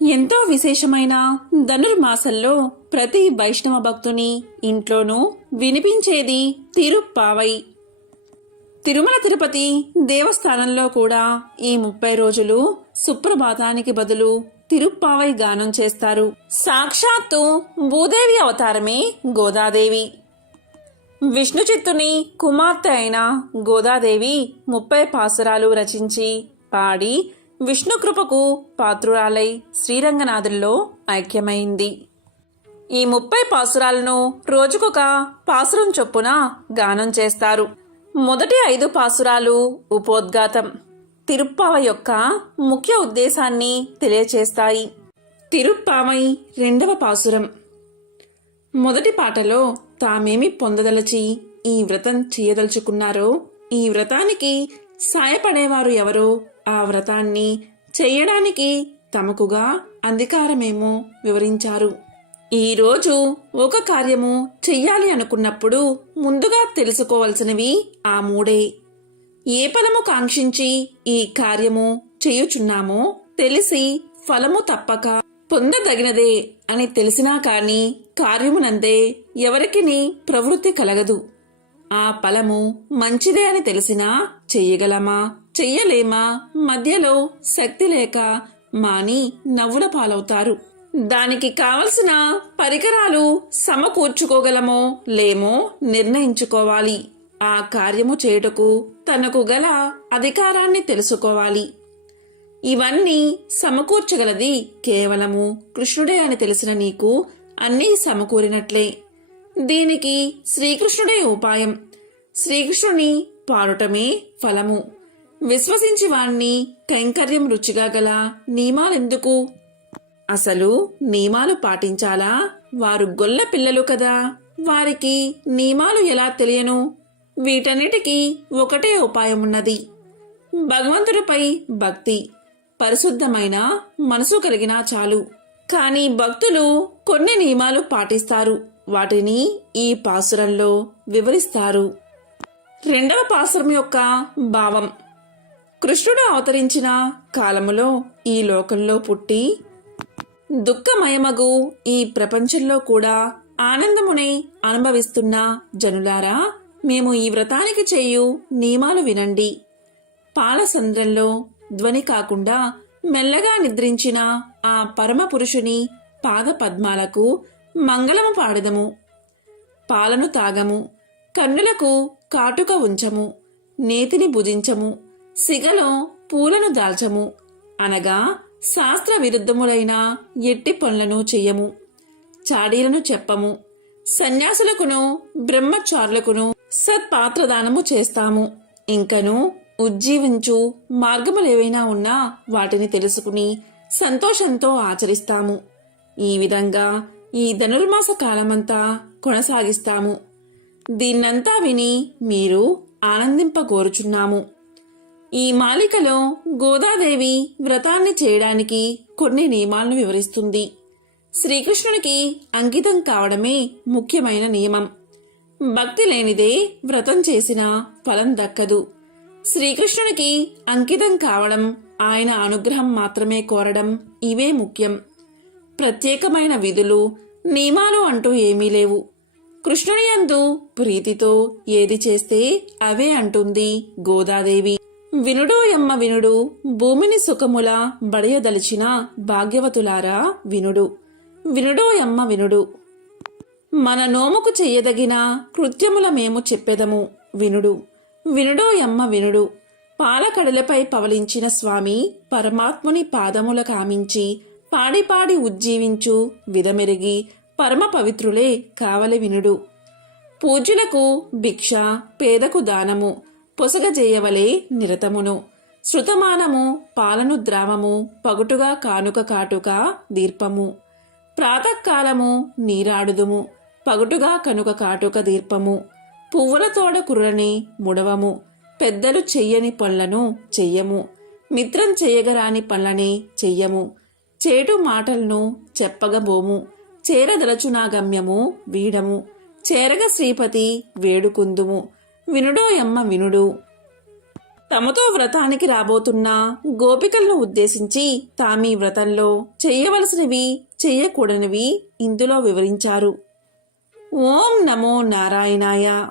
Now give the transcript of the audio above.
ఎంతో విశేషమైన ధనుర్మాసంలో ప్రతి వైష్ణవ భక్తుని ఇంట్లోనూ వినిపించేది తిరుప్పావై. తిరుమల తిరుపతి దేవస్థానంలో కూడా ఈ 30 రోజులు సుప్రభాతానికి బదులు తిరుప్పావై గానం చేస్తారు. సాక్షాత్తు భూదేవి అవతారమే గోదాదేవి. విష్ణు చిత్తుని కుమార్తె అయిన గోదాదేవి 30 పాసురాలు రచించి పాడి విష్ణు కృపకు పాత్రురాలై శ్రీరంగనాథుల్లో ఐక్యమైంది. ఈ 30 పాసురాలను రోజుకొక పాసురం చొప్పున గానం చేస్తారు. మొదటి 5 పాసురాలు ఉపోద్ఘాతం, తిరుప్పావై యొక్క ముఖ్య ఉద్దేశాన్ని తెలియచేస్తాయి. తిరుప్పావై 2వ పాసురం. మొదటి పాటలో తామేమి పొందదలచి ఈ వ్రతం చేయదలుచుకున్నారో, ఈ వ్రతానికి సాయపడేవారు ఎవరో, ఆ వ్రతాన్ని చెయ్యడానికి తమకుగా అధికారమేమో వివరించారు. ఈరోజు ఒక కార్యము చెయ్యాలి అనుకున్నప్పుడు ముందుగా తెలుసుకోవలసినవి ఆ 3. ఏ ఫలము కాంక్షించి ఈ కార్యము చేయుచున్నామో తెలిసి ఫలము తప్పక పొందదగినదే అని తెలిసినా కాని కార్యమునందే ఎవరికిని ప్రవృత్తి కలగదు. ఆ ఫలము మంచిదే అని తెలిసినా చెయ్యగలమా చెయ్యలేమా మధ్యలో శక్తి లేక మాని నవ్వుల పాలవుతారు. దానికి కావలసిన పరికరాలు సమకూర్చుకోగలమో లేమో నిర్ణయించుకోవాలి. ఆ కార్యము చేయుటకు తనకు గల అధికారాన్ని తెలుసుకోవాలి. ఇవన్నీ సమకూర్చగలది కేవలము కృష్ణుడే అని తెలిసిన నీకు అన్నీ సమకూరినట్లే. దీనికి శ్రీకృష్ణుడే ఉపాయం. శ్రీకృష్ణుని పాడటమే ఫలము. విశ్వసించి వాణ్ణి కైంకర్యం రుచిగా గల నియమాలెందుకు? అసలు నియమాలు పాటించాలా? వారు గొల్ల పిల్లలు కదా, వారికి నియమాలు ఎలా తెలియను? వీటన్నిటికీ ఒకటే ఉపాయమున్నది. భగవంతుడిపై భక్తి, పరిశుద్ధమైన మనసు కలిగినా చాలు. కాని భక్తులు కొన్ని నియమాలు పాటిస్తారు. వాటిని ఈ పాసురంలో వివరిస్తారు. 2వ పాసురం యొక్క భావం. కృష్ణుడు అవతరించిన కాలములో ఈ లోకంలో పుట్టి దుఃఖమయమగు ఈ ప్రపంచంలో కూడా ఆనందమునే అనుభవిస్తున్న జనులారా, మేము ఈ వ్రతానికి చేయు నియమాలు వినండి. పాలసంద్రంలో ధ్వని కాకుండా మెల్లగా నిద్రించిన ఆ పరమ పురుషుని పాద పద్మాలకు మంగళము పాడెదము. పాలను తాగము, కన్నులకు కాటుక ఉంచము, నేతిని భుజించము, సిగలో పూలను దాల్చము అనగా శాస్త్ర విరుద్ధములైన ఎట్టి పనులను చెయ్యము. చాడీలను చెప్పము. సన్యాసులకును బ్రహ్మచారులకును సత్పాత్రదానము చేస్తాము. ఇంకను ఉజ్జీవించు మార్గములేవైనా ఉన్నా వాటిని తెలుసుకుని సంతోషంతో ఆచరిస్తాము. ఈ విధంగా ఈ ధనుర్మాస కాలమంతా కొనసాగిస్తాము. దీన్నంతా విని మీరు ఆనందింపగోరుచున్నాము. ఈ మాలికలో గోదాదేవి వ్రతాన్ని చేయడానికి కొన్ని నియమాలను వివరిస్తుంది. శ్రీకృష్ణునికి అంకితం కావడమే ముఖ్యమైన నియమం. భక్తి లేనిదే వ్రతం చేసిన ఫలం దక్కదు. శ్రీకృష్ణునికి అంకితం కావడం, ఆయన అనుగ్రహం మాత్రమే కోరడం, ఇవే ముఖ్యం. ప్రత్యేకమైన విధులు నియమాలు అంటూ ఏమీ లేవు. కృష్ణుని యందు ప్రీతితో ఏది చేస్తే అవే అంటుంది గోదాదేవి. వినుడోయమ్మ వినుడు, భూమిని సుఖముల బడయదలిచిన భాగ్యవతులారా వినుడు. వినుడోయమ్మ వినుడు. మన నోముకు చెయ్యదగిన కృత్యముల మేము చెప్పెదము వినుడు. వినుడోయమ్మ వినుడు. పాలకడలపై పవలించిన స్వామి పరమాత్ముని పాదముల కామించి పాడి పాడి ఉజ్జీవించు విధమెరిగి పరమ పవిత్రులే కావలి వినుడు. పూజ్యులకు భిక్ష, పేదకు దానము, పొసగజేయవలే నిరతమును. శృతమానము పాలను ద్రావము, పగుటుగా కానుక కాటుక దీర్పము. ప్రాతకాలము నీరాడుదుము, పగుటుగా కనుక కాటుక దీర్పము. పువ్వులతోడ కుర్రని ముడవము, పెద్దలు చెయ్యని పనులను చెయ్యము. మిత్రం చెయ్యగరాని పనులనే చెయ్యము. చేటు మాటలను చెప్పగబోము, చేరదలచునా గమ్యము వీడము. చేరగ శ్రీపతి వేడుకుందుము, వినుడోయమ్మ వినుడు. తమతో వ్రతానికి రాబోతున్న గోపికలను ఉద్దేశించి తామీ వ్రతంలో చేయవలసినవి చేయకూడనివి ఇందులో వివరించారు. ఓం నమో నారాయణాయ.